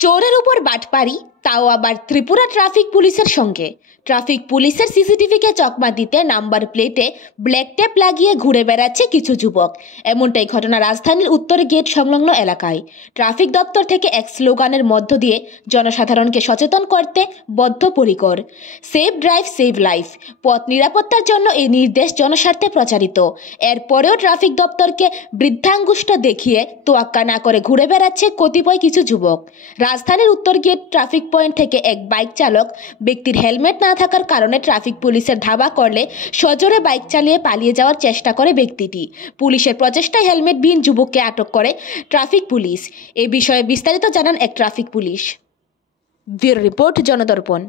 চোরের উপর বাটপারি, তাও আবার ত্রিপুরা ট্রাফিক পুলিশের সঙ্গে। ট্রাফিক পুলিশের সিসিটিভিকে চকমা দিতে নাম্বার প্লেটে ব্ল্যাক টেপ লাগিয়ে ঘুরে বেড়াচ্ছে কিছু যুবক। এমনটাই ঘটনা রাজধানীর উত্তর গেট সংলগ্ন এলাকায়। ট্রাফিক দপ্তর থেকে এক স্লোগানের মধ্য দিয়ে জনসাধারণকে সচেতন করতে বদ্ধপরিকর। সেভ ড্রাইভ সেভ লাইফ, পথ নিরাপত্তার জন্য এই নির্দেশ জনস্বার্থে প্রচারিত। এরপরেও ট্রাফিক দপ্তরকে বৃদ্ধাঙ্গুষ্ঠ দেখিয়ে তোয়াক্কা না করে ঘুরে বেড়াচ্ছে কতিপয় কিছু যুবক। রাজধানীর উত্তর গেট ট্রাফিক পয়েন্ট থেকে এক বাইক চালক ব্যক্তির হেলমেট না থাকার কারণে ট্রাফিক পুলিশের ধাওয়া করলে সজোরে বাইক চালিয়ে পালিয়ে যাওয়ার চেষ্টা করে ব্যক্তিটি। পুলিশের প্রচেষ্টায় হেলমেটবিহীন যুবককে আটক করে ট্রাফিক পুলিশ। এ বিষয়ে বিস্তারিত জানান এক ট্রাফিক পুলিশ। Bureau report, জনদর্পণ।